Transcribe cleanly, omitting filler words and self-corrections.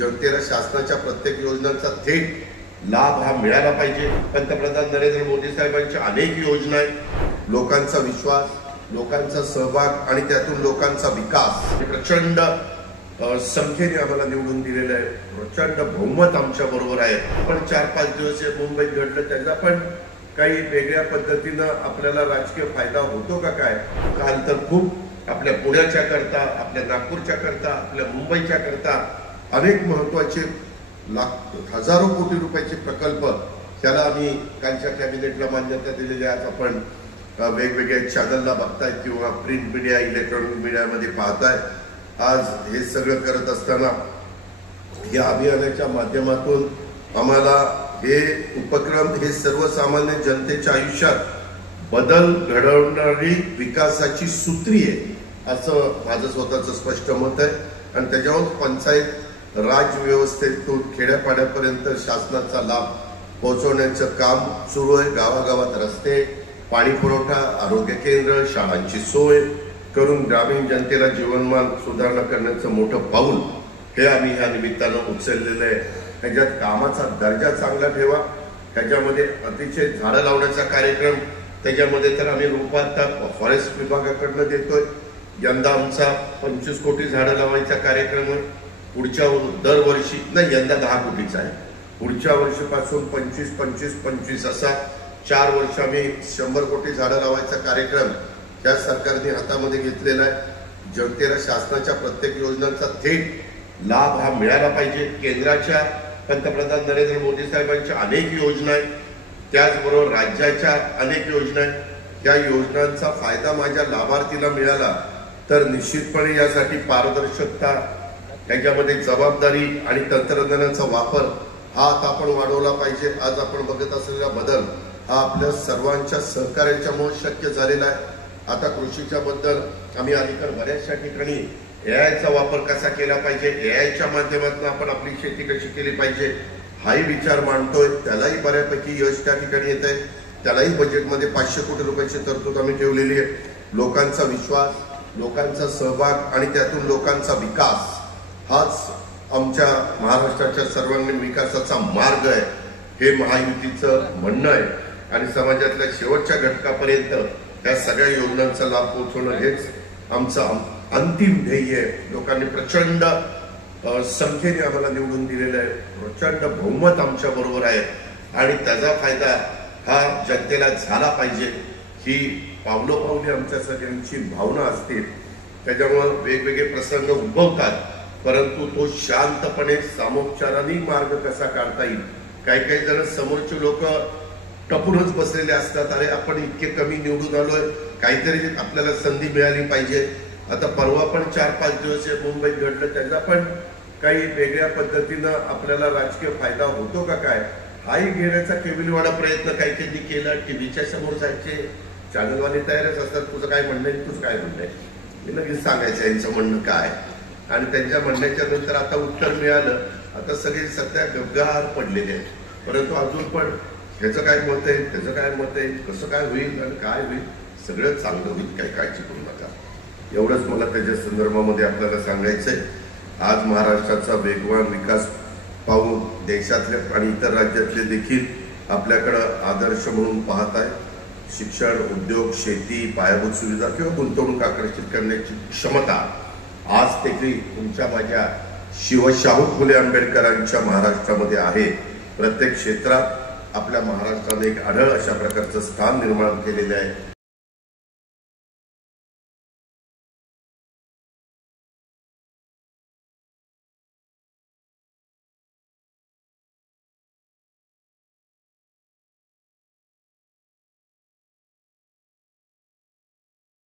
जनतेला शासनाच्या प्रत्येक योजनांचा थेट लाभ हा मिळाला पाहिजे। पंतप्रधान नरेंद्र मोदी साहेबांच्या अनेक योजना आहेत। लोकांचा विश्वास, लोकांचा सहभाग आणि त्यातून लोकांचा विकास प्रचंड संख्येने आम्हाला निवडून दिलेलं आहे। प्रचंड बहुमत आमच्या बरोबर आहे। पण 4-5 दिवस मुंबईत घडलं त्याचा पण काही वेगळ्या पद्धतीने आपल्याला राजकीय फायदा होतो का काय? काल तर खूप आपल्या पुण्याच्या करता, आपल्या नागपूरच्या करता, आपल्या मुंबईच्या करता अनेक महत्त्वाचे हजारो कोटी रुपयाचे प्रकल्प त्याला आम्ही कालच्या कॅबिनेटला मान्यता दिलेली आहे। आज आपण वेगवेगळ्या चॅनलला बघताय किंवा प्रिंट मीडिया, इलेक्ट्रॉनिक मीडियामध्ये पाहताय। आज हे सगळं करत असताना या अभियानाच्या माध्यमातून आम्हाला हे उपक्रम हे सर्वसामान्य जनतेच्या आयुष्यात बदल घडवणारी विकासाची सूत्री आहे असं माझं स्वतःचं स्पष्ट मत आहे। आणि त्याच्यावर पंचायत राज व्यवस्थेतून खेड्यापाड्यापर्यंत शासनाचा लाभ पोहोचवण्याचं काम सुरू आहे। गावागावात रस्ते, पाणी पुरवठा, आरोग्य केंद्र, शाळांची सोय करून ग्रामीण जनतेला जीवनमान सुधारणा करण्याचं मोठं पाऊल हे आम्ही ह्या निमित्तानं उचललेलं आहे। त्याच्यात कामाचा दर्जा चांगला ठेवा, त्याच्यामध्ये अतिशय झाडं लावण्याचा कार्यक्रम, त्याच्यामध्ये तर आम्ही रोपांतर फॉरेस्ट विभागाकडनं देतोय। यंदा आमचा 25 कोटी झाडं लावायचा कार्यक्रम आहे। पुढच्या दरवर्षी नाही, यंदा 10 कोटीचा आहे। पुढच्या वर्षीपासून 25-25-25 असा 4 वर्ष आम्ही 100 कोटी झाडं लावायचा कार्यक्रम या सरकारने हातामध्ये घेतलेला आहे। जनतेला शासनाच्या प्रत्येक योजनांचा थेट लाभ हा मिळाला पाहिजे। केंद्राच्या पंतप्रधान नरेंद्र मोदी साहेबांच्या अनेक योजना आहेत, त्याचबरोबर राज्याच्या अनेक योजना आहेत। त्या योजनांचा फायदा माझ्या लाभार्थीला मिळाला तर निश्चितपणे यासाठी पारदर्शकता, त्याच्यामध्ये जबाबदारी आणि तंत्रज्ञानाचा वापर हा आता आपण वाढवला पाहिजे। आज आपण बघत असलेला बदल हा आपल्या सर्वांच्या सहकार्याच्यामुळे शक्य झालेला आहे। आता कृषीच्या बद्दल आम्ही अलीकडे बऱ्याचशा ठिकाणी एआयचा वापर कसा केला पाहिजे, एआयच्या माध्यमातून आपण आपली शेती कशी केली पाहिजे हाही विचार मांडतोय। त्यालाही बऱ्यापैकी यश त्या ठिकाणी येत आहे। त्यालाही बजेटमध्ये 500 कोटी रुपयाची तरतूद आम्ही ठेवलेली आहे। लोकांचा विश्वास, लोकांचा सहभाग आणि त्यातून लोकांचा विकास हाच आमच्या महाराष्ट्राच्या सर्वांगीण विकासाचा मार्ग आहे हे महायुतीचं म्हणणं आहे। आणि समाजातल्या शेवटच्या घटकापर्यंत या सगळ्या योजनांचा लाभ पोहोचवणं हेच आमचं अंतिम ध्येय आहे। लोकांनी प्रचंड संख्येने आम्हाला निवडून दिलेलं आहे। प्रचंड बहुमत आमच्या बरोबर आहे आणि त्याचा फायदा हा जनतेला झाला पाहिजे ही पावलोपावली आमच्या सगळ्यांची भावना असते। त्याच्यामुळे वेगवेगळे प्रसंग उद्भवतात, परंतु तो शांतपणे सामोपचाराने मार्ग कसा काढता येईल। काही जण समोरचे लोक टपूनच बसलेले असतात, अरे आपण इतके कमी निवडून आलोय, काहीतरी आपल्याला संधी मिळाली पाहिजे। आता परवा पण 4-5 दिवस मुंबईत घडलं त्याचा पण काही वेगळ्या पद्धतीनं आपल्याला राजकीय फायदा होतो का काय हाही घेण्याचा केविलवाडा प्रयत्न काही केला। टीव्हीच्या समोर जायचे चॅनलवाले तयारच असतात, तुझं काय म्हणणं आहे, तुझं काय म्हणणं आहे, हे लगेच सांगायचं यांचं म्हणणं काय। आणि त्यांच्या म्हणण्याच्या नंतर आता उत्तर मिळालं, आता सगळे सध्या गब्गार पडलेले आहेत। परंतु अजून पण ह्याचं काय मत आहे, त्याचं काय मत आहे, कसं काय होईल आणि काय होईल, सगळं चांगलं होईल, काही काळजी करू नका। एवढंच मला त्याच्या संदर्भामध्ये आपल्याला सांगायचंय। आज महाराष्ट्राचा वेगवान विकास पाहून देशातले आणि इतर राज्यातले देखील आपल्याकडं आदर्श म्हणून पाहत आहेत। शिक्षण, उद्योग, शेती, पायाभूत सुविधा किंवा गुंतवणूक आकर्षित करण्याची क्षमता आज देखील तुमच्या माझ्या शाहू फुले आंबेडकरांच्या महाराष्ट्रामध्ये आहे। प्रत्येक क्षेत्रात आपल्या महाराष्ट्राने एक आढळ अशा प्रकारचं स्थान निर्माण केलेलं आहे।